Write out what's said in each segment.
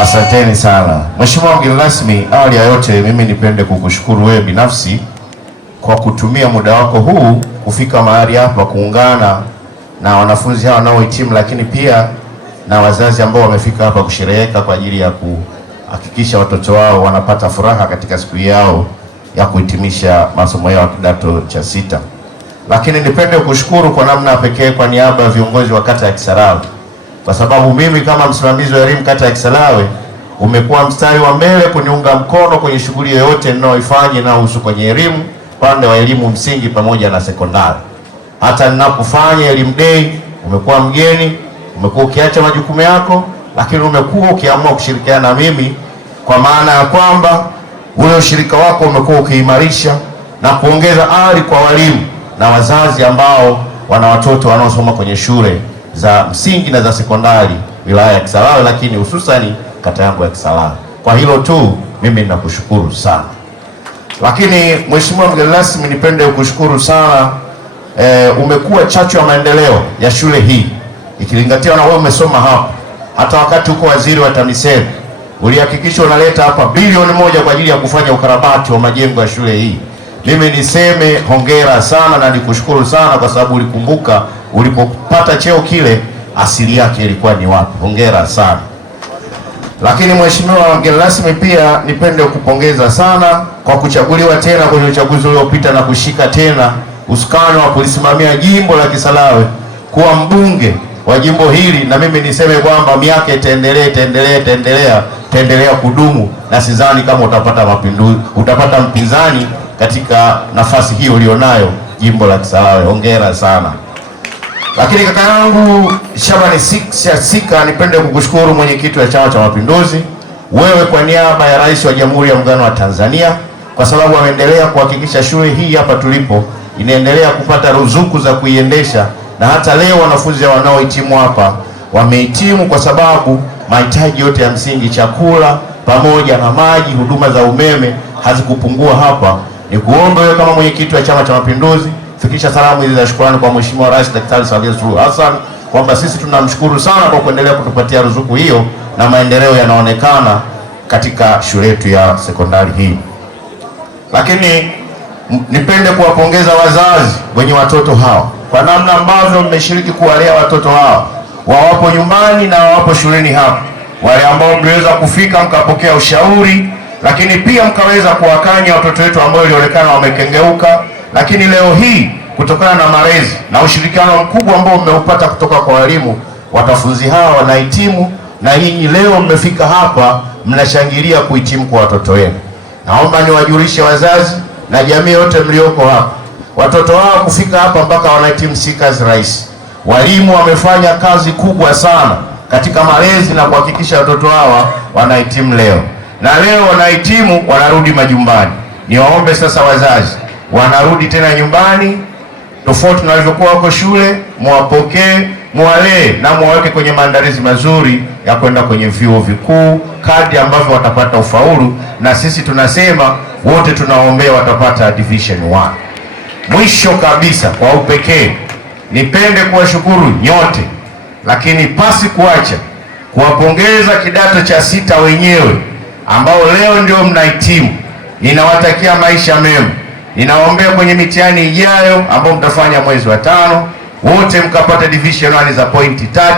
Asanteni sana. Mheshimiwa mgeni rasmi, awali ya yote mimi nipende kukushukuru wewe binafsi kwa kutumia muda wako huu kufika mahali hapa kuungana na wanafunzi hawa wanaohitimu, lakini pia na wazazi ambao wamefika hapa kushereheka kwa ajili ya kuhakikisha watoto wao wanapata furaha katika siku yao ya kuhitimisha masomo yao kidato cha 6. Lakini nipende kukushukuru kwa namna pekee kwa niaba ya viongozi wa kata ya Kisarawe, kwa sababu mimi kama msimamizi wa elimu kata ya Kisarawe umekuwa mstari wa mbele kuniunga mkono kwenye shughuli yoyote ninayoifanya inayohusu kwenye elimu, upande wa elimu msingi pamoja na sekondari. Hata ninapofanya elimu day umekuwa mgeni, umekuwa ukiacha majukumu yako, lakini umekuwa ukiamua kushirikiana na mimi, kwa maana ya kwamba ule ushirika wako umekuwa ukiimarisha na kuongeza ari kwa walimu na wazazi ambao wana watoto wanaosoma kwenye shule za msingi na za sekondari wilaya ya Kisarawe, lakini hususani kata yangu ya Kisarawe. Kwa hilo tu mimi ninakushukuru sana. Lakini Mheshimiwa mgeni rasmi, nipende kukushukuru sana. Umekuwa chachu ya maendeleo ya shule hii, ikilingatiwa na wewe umesoma hapa. Hata wakati uko waziri wa TAMISEMI ulihakikisha unaleta hapa bilioni 1 kwa ajili ya kufanya ukarabati wa majengo ya shule hii. Mimi niseme hongera sana na nikushukuru sana, kwa sababu ulikumbuka ulipopata cheo kile asili yake ilikuwa ni wapi. Hongera sana. Lakini Mheshimiwa mgeni rasmi, pia nipende kupongeza sana kwa kuchaguliwa tena kwenye uchaguzi uliopita na kushika tena usukani wa kulisimamia jimbo la Kisarawe kuwa mbunge wa jimbo hili, na mimi niseme kwamba miaka itaendelea kudumu, na sidhani kama utapata mpinzani katika nafasi hiyo ulionayo jimbo la Kisarawe. Hongera sana. Lakini kaka yangu Shabani Sika, nipende kukushukuru mwenyekiti wa Chama cha Mapinduzi, wewe kwa niaba ya Rais wa Jamhuri ya Muungano wa Tanzania, kwa sababu ameendelea kuhakikisha shule hii hapa tulipo inaendelea kupata ruzuku za kuiendesha, na hata leo wanafunzi wanaohitimu hapa wamehitimu kwa sababu mahitaji yote ya msingi, chakula pamoja na maji, huduma za umeme hazikupungua hapa. Ni kuomba wewe kama mwenyekiti wa Chama cha Mapinduzi, fikisha salamu hizi za shukrani kwa Mheshimiwa Rais Daktari Samia Suluhu Hassan, kwamba sisi tunamshukuru sana kwa kuendelea kutupatia ruzuku hiyo na maendeleo yanaonekana katika shule yetu ya sekondari hii. Lakini nipende kuwapongeza wazazi wenye watoto hawa kwa namna ambavyo mmeshiriki kuwalea watoto hawa, wawapo nyumbani na wawapo shuleni hapa. Wale ambao mliweza kufika mkapokea ushauri, lakini pia mkaweza kuwakanya watoto wetu ambao ilionekana wamekengeuka, lakini leo hii kutokana na malezi na ushirikiano mkubwa ambao mmeupata kutoka kwa walimu, wanafunzi hawa wanahitimu, na nyinyi leo mmefika hapa mnashangilia kuhitimu kwa watoto wenu. Naomba niwajulishe wazazi na jamii yote mlioko hapa, watoto wao kufika hapa mpaka wanahitimu si kazi rahisi. Walimu wamefanya kazi kubwa sana katika malezi na kuhakikisha watoto hawa wanahitimu leo, na leo wanahitimu wanarudi majumbani. Niwaombe sasa wazazi, wanarudi tena nyumbani, tofauti na walivyokuwa wako shule, muwapokee, muwalee na muwaweke kwenye maandalizi mazuri ya kwenda kwenye vyuo vikuu kadri ambavyo watapata ufaulu, na sisi tunasema wote tunaombea watapata division 1. Mwisho kabisa, kwa upekee nipende kuwashukuru nyote, lakini pasi kuacha kuwapongeza kidato cha 6 wenyewe ambao leo ndio mnahitimu. Ninawatakia maisha mema. Ninaombea kwenye mitihani ijayo ambao mtafanya mwezi wa 5 wote mkapata division 1 za pointi 3.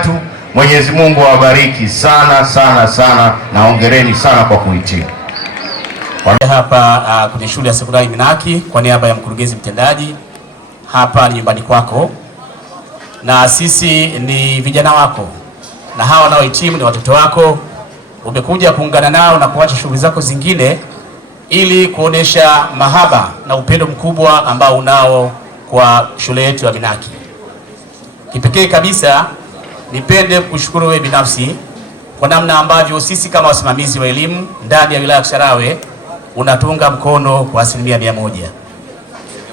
Mwenyezi Mungu awabariki sana sana sana, na hongereni sana kwa kuhitimu. Hapa kwenye shule ya sekondari Minaki, kwa niaba ya mkurugenzi mtendaji, hapa ni nyumbani kwako, na sisi ni vijana wako, na hawa wanaohitimu ni watoto wako. Umekuja kuungana nao na kuacha shughuli zako zingine ili kuonesha mahaba na upendo mkubwa ambao unao kwa shule yetu ya Minaki. Kipekee kabisa nipende kushukuru wewe binafsi kwa namna ambavyo sisi kama wasimamizi wa elimu ndani ya wilaya ya Kisarawe unatunga mkono kwa 100%.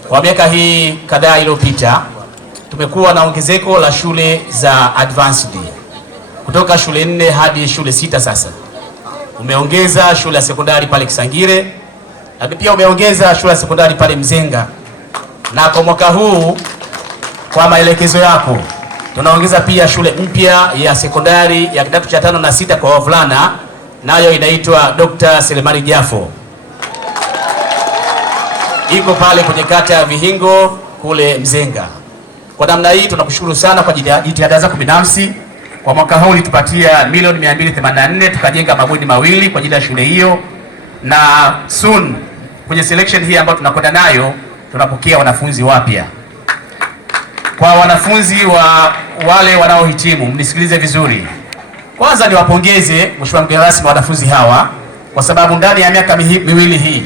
Kwa miaka hii kadhaa iliyopita tumekuwa na ongezeko la shule za advanced kutoka shule 4 hadi shule 6 sasa. Umeongeza shule ya sekondari pale Kisangire, na pia umeongeza shule ya sekondari pale Mzenga, na kwa mwaka huu kwa maelekezo yako tunaongeza pia shule mpya ya sekondari ya kidato cha 5 na 6 kwa wavulana nayo inaitwa Dr. Selemani Jafo, iko pale kwenye kata ya Vihingo kule Mzenga. Kwa namna hii tunakushukuru sana kwa jitihada zako binafsi. Kwa mwaka huu ulitupatia milioni 284 tukajenga mabweni mawili kwa ajili ya shule hiyo, na soon kwenye selection hii ambayo tunakwenda nayo tunapokea wanafunzi wapya. Kwa wanafunzi wale wanaohitimu, mnisikilize vizuri. Kwanza niwapongeze Mheshimiwa mgeni rasmi wanafunzi hawa, kwa sababu ndani ya miaka miwili hii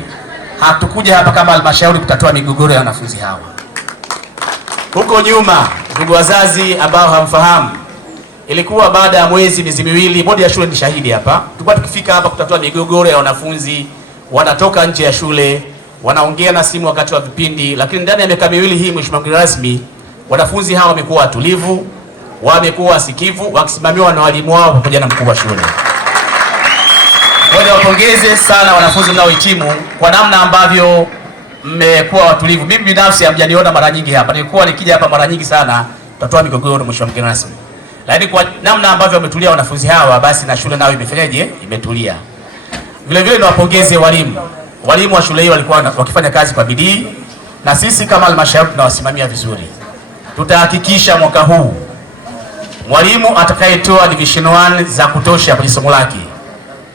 hatukuja hapa kama halmashauri kutatua migogoro ya wanafunzi hawa. Huko nyuma, ndugu wazazi ambao hamfahamu, ilikuwa baada ya miezi miwili, bodi ya shule ni shahidi hapa, tulikuwa tukifika hapa kutatua migogoro ya wanafunzi, wanatoka nje ya shule, wanaongea na simu wakati wa vipindi. Lakini ndani ya miaka miwili hii, Mheshimiwa mgeni rasmi, wanafunzi hawa wamekuwa watulivu, wamekuwa wasikivu, wakisimamiwa na walimu wao pamoja na mkuu wa shule. Kwa wapongeze sana wanafunzi mnaohitimu kwa namna ambavyo mmekuwa watulivu. Mimi binafsi hamjaniona mara nyingi hapa. Nilikuwa nikija hapa mara nyingi sana tutatoa migogoro, Mheshimiwa mgeni rasmi. Lakini kwa namna ambavyo wametulia wanafunzi hawa, basi na shule nayo imefanyaje? Imetulia. Vile vile niwapongeze walimu. Walimu wa shule hii walikuwa wakifanya kazi kwa bidii, na sisi kama halmashauri tunawasimamia vizuri. Tutahakikisha mwaka huu mwalimu atakayetoa division 1 za kutosha kwenye somo lake,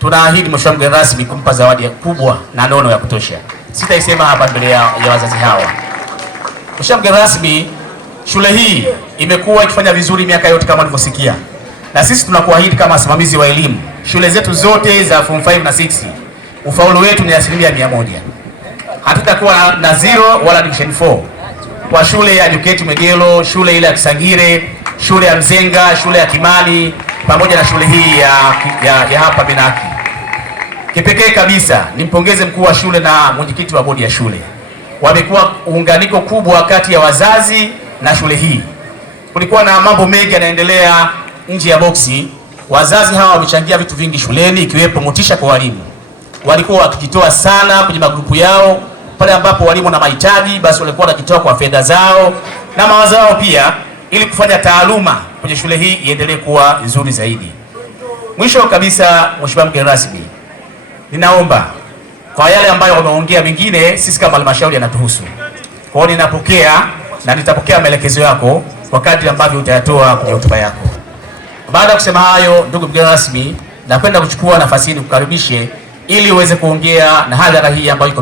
tunaahidi Mheshimiwa mgeni rasmi kumpa zawadi kubwa na nono ya kutosha. Sitaisema hapa mbele ya wazazi hawa. Mheshimiwa mgeni rasmi, shule hii imekuwa ikifanya vizuri miaka yote kama nilivyosikia, na sisi tunakuahidi kama wasimamizi wa elimu, shule zetu zote za form 5 na 6 ufaulu wetu ni 100%. Hatutakuwa na 0 wala division 4 kwa shule ya Joketi Mwegelo, shule ile ya Kisangire, shule ya Mzenga, shule ya Kimani pamoja na shule hii ya hapa Binaki. Kipekee kabisa nimpongeze mkuu wa shule na mwenyekiti wa bodi ya shule. Wamekuwa unganiko kubwa kati ya wazazi na shule hii. Kulikuwa na mambo mengi yanaendelea nje ya boksi. Wazazi hawa wamechangia vitu vingi shuleni, ikiwepo motisha kwa walimu. Walikuwa wakijitoa sana kwenye magrupu yao pale ambapo walimu na mahitaji, basi walikuwa wanajitoa kwa fedha zao na mawazo yao pia, ili kufanya taaluma kwenye shule hii iendelee kuwa nzuri zaidi. Mwisho kabisa, Mheshimiwa mgeni rasmi, ninaomba kwa yale ambayo wameongea mengine, sisi kama halmashauri yanatuhusu. Kwa hiyo ninapokea na nitapokea maelekezo yako kwa kadri ambavyo utayatoa kwenye hotuba yako. Baada ya kusema hayo, ndugu mgeni rasmi, napenda kuchukua nafasi hii kukaribishe ili uweze kuongea na hadhara hii ambayo iko mbele